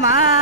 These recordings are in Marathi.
मा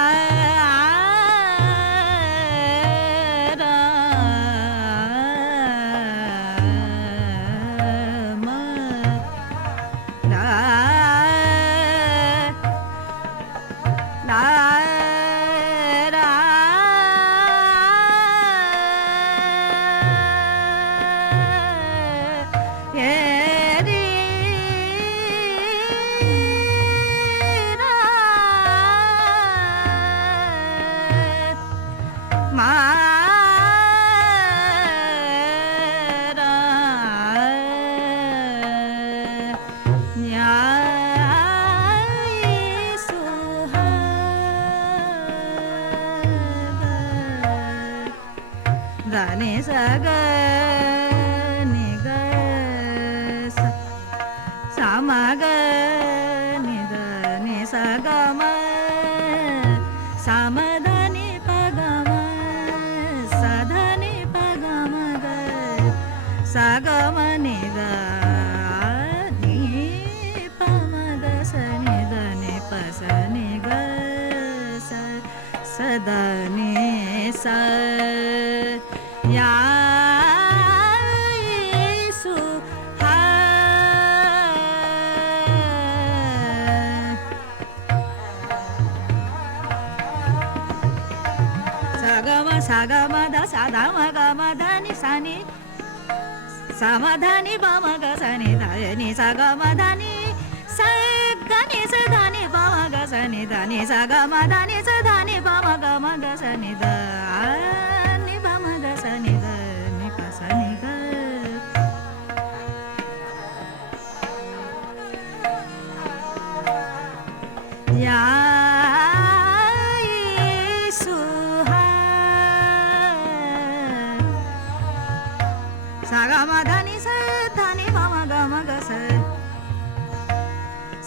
దని సగ ని గ స సమగ ని ద ని సగ మ సమదని పగమ సదని పగమ గ సగమ ని ద ని పమ గ స ని ద ని ప స ని గ స సద ని స యా యేసు హా సగమ సగమ ద సదమ గమ దని సని సమధని బమ గ సని దని సగమ దని సగని సదని బమ గ సని దని సగమ దని సదని బమ గమ గ సని ద సని ద ని ప సని గ యా యేసు హా సగమ ధని స ధని బమ గమ గ స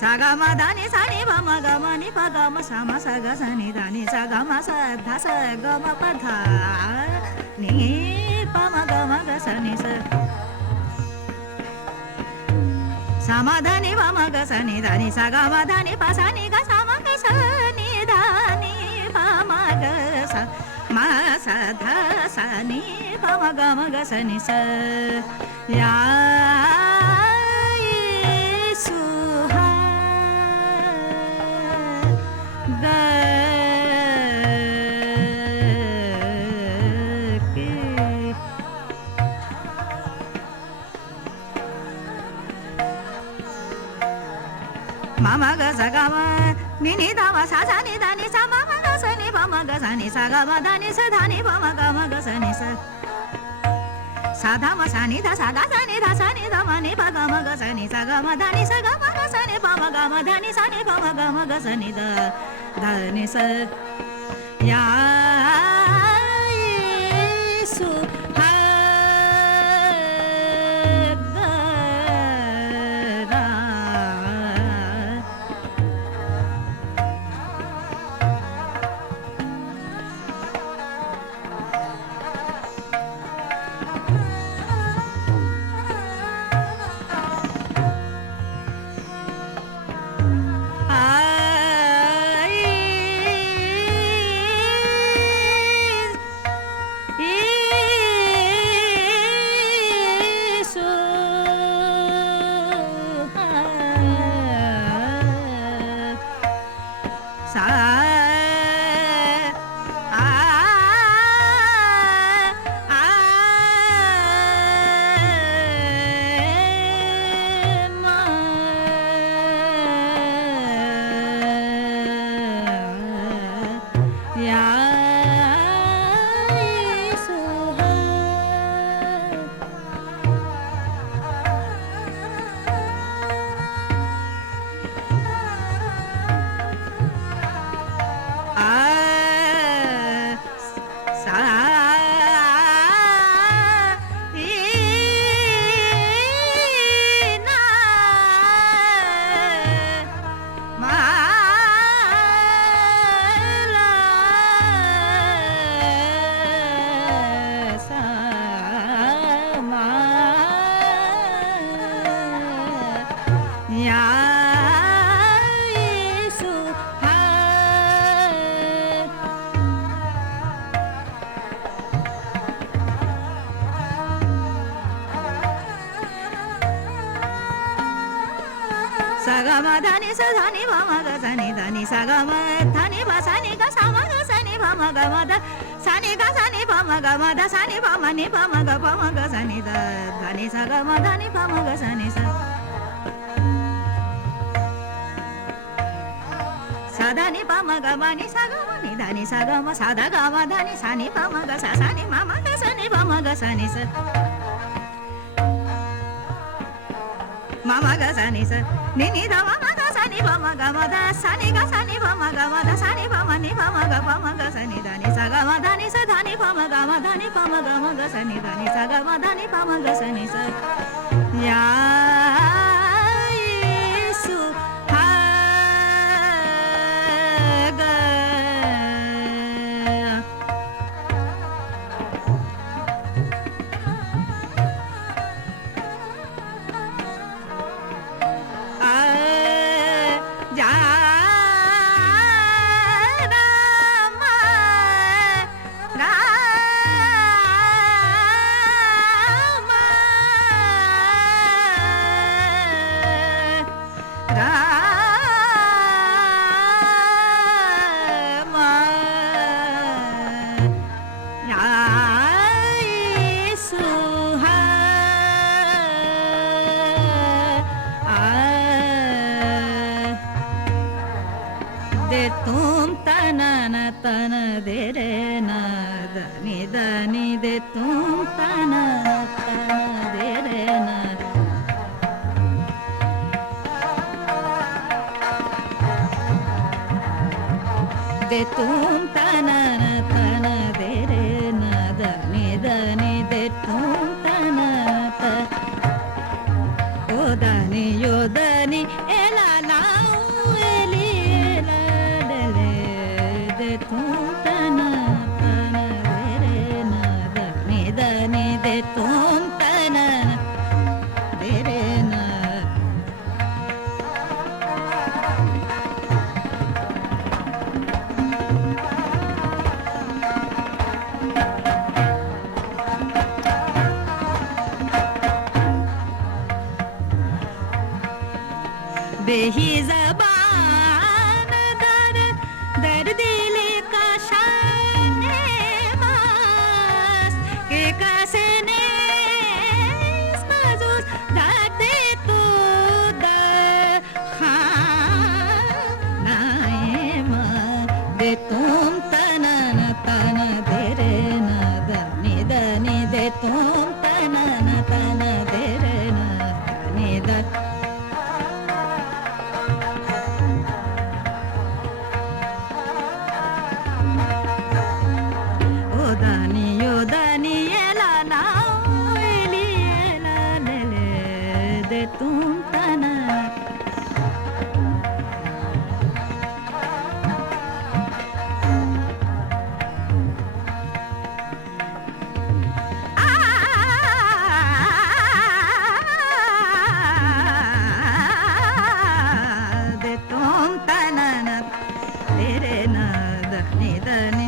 సగమ ధని సని బమ గమ ని ప గమ సమ సగ సని ధని సగమ స ధ స గమ ప ధ ని పమ గమ గ సని స సమధని పమ గ సని ధని సగమ ధని ప సని గ సమ గ సని ధని పమ గ స మ స ధ సని పమ గమ గ సని స యా యేసు హా గ మమ గ సగమ ని ని ద మ స స ని ద ని స మ మ గ స ని ప మ గ స ని స గ మ ద ని స ధ ని ప మ గ మ గ స ని స స ధ మ స ని ధ స గ స ని ధ స ని ధ మ ని ప గ మ గ స ని స గ మ ధ ని స గ మ గ స ని ప మ గ మ ధ ని స ని ప మ గ మ గ స ని ద ధ ని స యా యేసు హా गा मा धा नि सा धा नि पा मा गा सा नि धा नि सा गा मा धा नि पा सा नि गा सा मा गा सा नि पा मा गा मा धा सा नि गा सा नि पा मा गा मा धा सा नि पा मा गा सा नि धा धा नि सा गा मा धा नि पा मा गा सा नि सा सा धा नि पा मा गा मा नि सा गा मा नि धा नि सा गा मा सा धा गा मा धा नि सा नि पा मा गा सा नि मा मा गा सा नि पा मा गा सा नि सा मा मा गा सा नि सा नि नि धा मा मा गा सा नि पा मा गा मा धा सा नि गा सा नि पा मा गा मा धा सा नि पा मा गा सा नि धा नि सा गा मा धा नि सा धा नि पा मा गा मा धा नि पा मा गा सा नि धा नि सा गा मा धा नि पा मा गा सा नि सा या येसु हा गा आ जा राम राम या येसु हा दे तुम तनन तन दे रे ना दनी दनी दे तुम तनन तन दे रे ना दे तुम तनन तन दे रे ना दनी दनी दे तुम तनन त ओ दनी यो दनी एला लाऊ एली एला डले दे तुम तनन तन दे रे ना दनी दनी दे तुम तनन दे रे ना बेही जबान दर दर दिले का शाने मास के कासने मजूस दाते तो दर खानाए मा दे तुम तनन तन दे रे ना दनी दनी दे तुम तनन तन दे रे ना दनी दनी तुम तना दे तुम तना तेरे ना दनी दनी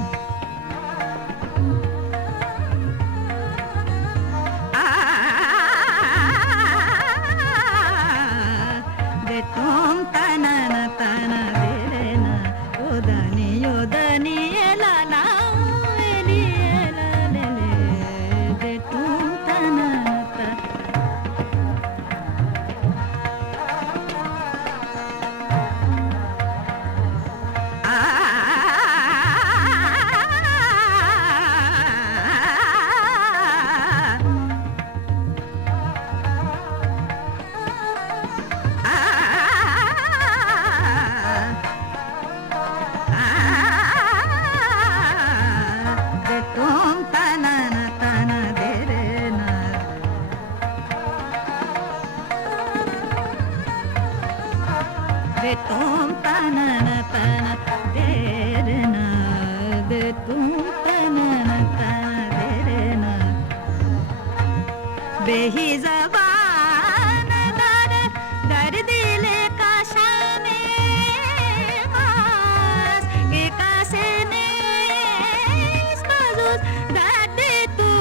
तुम तनन तन दे रे ना योदनी योदनी एला लाऊ एली एला ले ले दे तुम तनन तन दे तुम तनन तन दे रे ना दे तुम तनन तन दे रे ना बेही जबान दर दर दिले का शाने मास के कासने मजूस दाते तू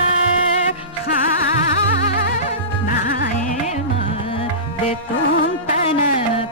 दर खानाए मा दे तुम तनन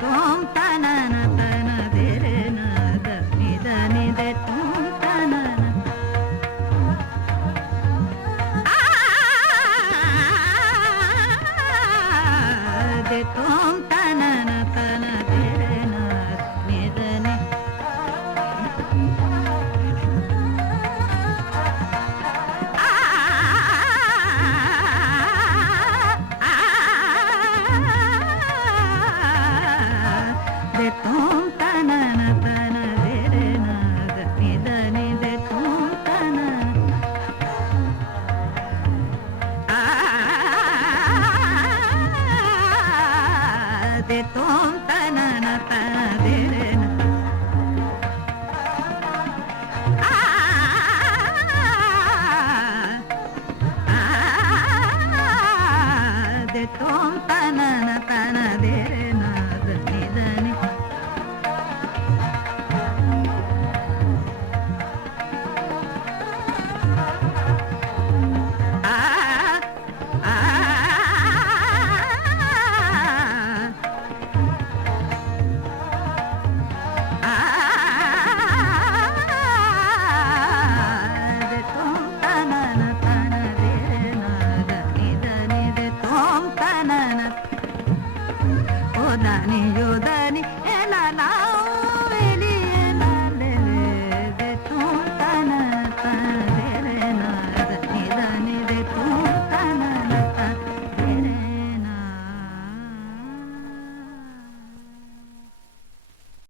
तोम तनन तन दे रे न द नि द नि दे तोम तनन आ दे तोम तनन तन दे रे न नि द नि de tom tanana tana de re na da ni de tom tanana de tom tanana tana de re na de tom tanana